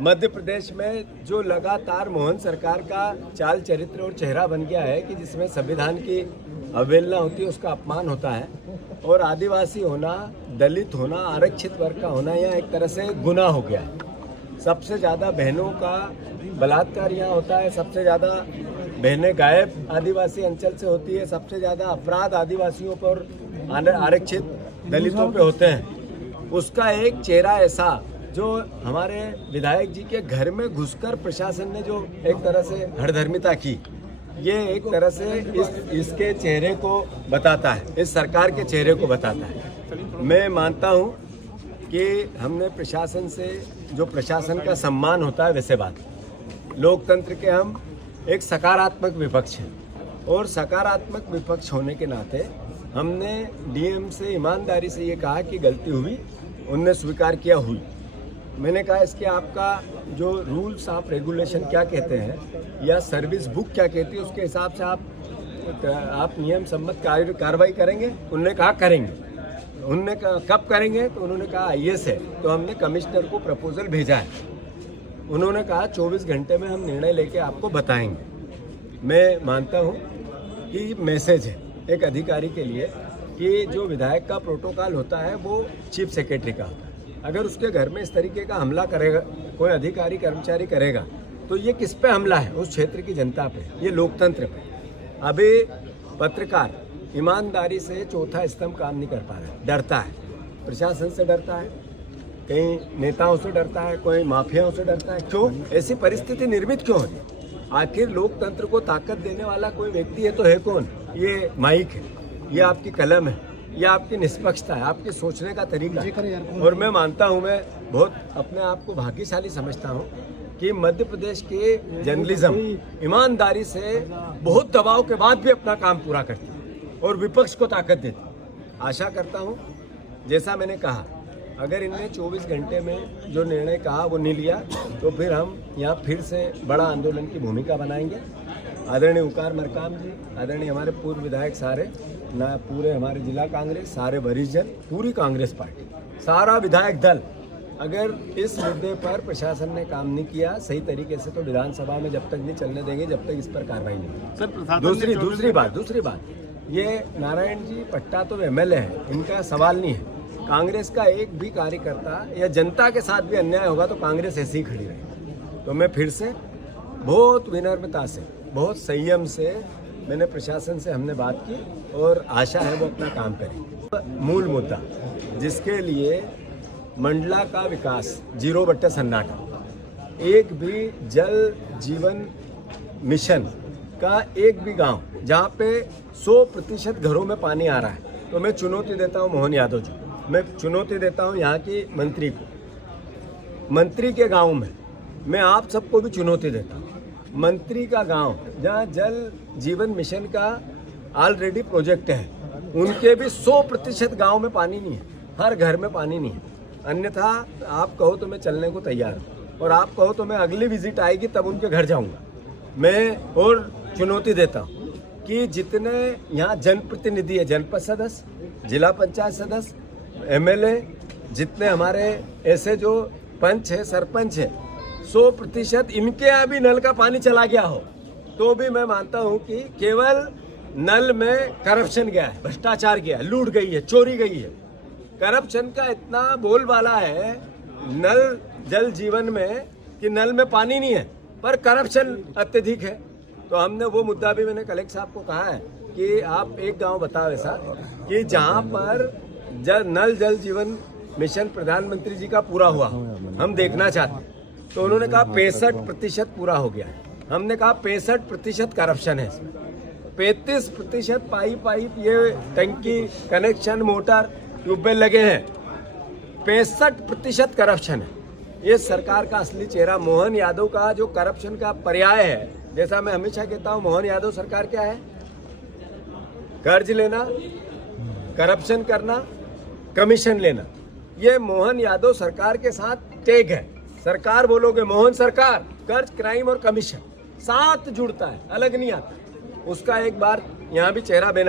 मध्य प्रदेश में जो लगातार मोहन सरकार का चाल चरित्र और चेहरा बन गया है कि जिसमें संविधान की अवहेलना होती है, उसका अपमान होता है और आदिवासी होना, दलित होना, आरक्षित वर्ग का होना यह एक तरह से गुनाह हो गया है। सबसे ज़्यादा बहनों का बलात्कार यहाँ होता है, सबसे ज़्यादा बहनें गायब आदिवासी अंचल से होती है, सबसे ज़्यादा अपराध आदिवासियों पर, आरक्षित दलितों पे होते हैं। उसका एक चेहरा ऐसा जो हमारे विधायक जी के घर में घुसकर प्रशासन ने जो एक तरह से हठधर्मिता की, ये एक तरह से इसके चेहरे को बताता है, इस सरकार के चेहरे को बताता है। मैं मानता हूँ कि हमने प्रशासन से जो प्रशासन का सम्मान होता है वैसे बात, लोकतंत्र के हम एक सकारात्मक विपक्ष हैं और सकारात्मक विपक्ष होने के नाते हमने डीएम से ईमानदारी से ये कहा कि गलती हुई, उनने स्वीकार किया हुई। मैंने कहा इसके आपका जो रूल्स ऑफ रेगुलेशन क्या कहते हैं या सर्विस बुक क्या कहती है, उसके हिसाब से आप नियम सम्मत कार्रवाई करेंगे। उन्होंने कहा करेंगे। उन्होंने कहा कब करेंगे, तो उन्होंने कहा आईएएस है, तो हमने कमिश्नर को प्रपोजल भेजा है। उन्होंने कहा 24 घंटे में हम निर्णय लेके आपको बताएंगे। मैं मानता हूँ कि मैसेज है एक अधिकारी के लिए कि जो विधायक का प्रोटोकॉल होता है वो चीफ सेक्रेटरी का होता है। अगर उसके घर में इस तरीके का हमला करेगा कोई अधिकारी कर्मचारी करेगा तो ये किस पे हमला है? उस क्षेत्र की जनता पे, ये लोकतंत्र पे। अभी पत्रकार ईमानदारी से चौथा स्तंभ काम नहीं कर पा रहा है, डरता है, प्रशासन से डरता है, कई नेताओं से डरता है, कोई माफियाओं से डरता है। क्यों ऐसी परिस्थिति निर्मित क्यों है? आखिर लोकतंत्र को ताकत देने वाला कोई व्यक्ति है तो है कौन? ये माइक है, ये आपकी कलम है, ये आपकी निष्पक्षता है, आपके सोचने का तरीका है। और मैं मानता हूँ, मैं बहुत अपने आप को भाग्यशाली समझता हूँ कि मध्य प्रदेश के जर्नलिज्म ईमानदारी से बहुत दबाव के बाद भी अपना काम पूरा करती है और विपक्ष को ताकत देती है। आशा करता हूँ जैसा मैंने कहा, अगर इनने 24 घंटे में जो निर्णय कहा वो नहीं लिया तो फिर हम यहाँ फिर से बड़ा आंदोलन की भूमिका बनाएंगे। आदरणीय उकार मरकाम जी, आदरणीय हमारे पूर्व विधायक सारे ना, पूरे हमारे जिला कांग्रेस, सारे वरिष्ठ जन, पूरी कांग्रेस पार्टी, सारा विधायक दल, अगर इस मुद्दे पर प्रशासन ने काम नहीं किया सही तरीके से तो विधानसभा में जब तक नहीं चलने देंगे जब तक इस पर कार्रवाई नहीं होगी। दूसरी बात, ये नारायण जी पट्टा तो एमएलए है, इनका सवाल नहीं है। कांग्रेस का एक भी कार्यकर्ता या जनता के साथ भी अन्याय होगा तो कांग्रेस ऐसी ही खड़ी रहेगी। तो मैं फिर से बहुत विनम्रता से, बहुत संयम से मैंने प्रशासन से हमने बात की और आशा है वो अपना काम करें। मूल मुद्दा जिसके लिए मंडला का विकास 0 सन्नाटा, एक भी जल जीवन मिशन का एक भी गांव जहां पे 100% घरों में पानी आ रहा है, तो मैं चुनौती देता हूं मोहन यादव जी, मैं चुनौती देता हूं यहाँ की मंत्री को। मंत्री के गांव में मैं आप सबको भी चुनौती देता हूँ, मंत्री का गांव जहां जल जीवन मिशन का ऑलरेडी प्रोजेक्ट है, उनके भी 100% गांव में पानी नहीं है, हर घर में पानी नहीं है। अन्यथा आप कहो तो मैं चलने को तैयार हूँ और आप कहो तो मैं अगली विजिट आएगी तब उनके घर जाऊँगा। मैं और चुनौती देता हूँ कि जितने यहाँ जनप्रतिनिधि है, जनपद सदस्य, जिला पंचायत सदस्य, एमएलए, जितने हमारे ऐसे जो पंच है, सरपंच है, 100% इनके यहाँ भी नल का पानी चला गया हो तो भी मैं मानता हूँ कि केवल नल में करप्शन गया है, भ्रष्टाचार गया है, लूट गई है, चोरी गई है। करप्शन का इतना बोलबाला है नल जल जीवन में कि नल में पानी नहीं है पर करप्शन अत्यधिक है। तो हमने वो मुद्दा भी मैंने कलेक्टर साहब को कहा है कि आप एक गांव बताओ ऐसा कि जहां पर नल जल जीवन मिशन प्रधानमंत्री जी का पूरा हुआ, हम देखना चाहते हैं। तो उन्होंने कहा 65% पूरा हो गया है। हमने कहा 65% करप्शन है इसमें, 35% पाइप ये टंकी कनेक्शन मोटर ट्यूबवेल लगे हैं, 65% करप्शन है। ये सरकार का असली चेहरा मोहन यादव का जो करप्शन का पर्याय है, जैसा मैं हमेशा कहता हूं, मोहन यादव सरकार क्या है? कर्ज लेना, करप्शन करना, कमीशन लेना, ये मोहन यादव सरकार के साथ टैग है। सरकार बोलोगे मोहन सरकार, कर्ज, क्राइम और कमीशन साथ जुड़ता है, अलग नहीं आता। उसका एक बार यहाँ भी चेहरा बेनकाब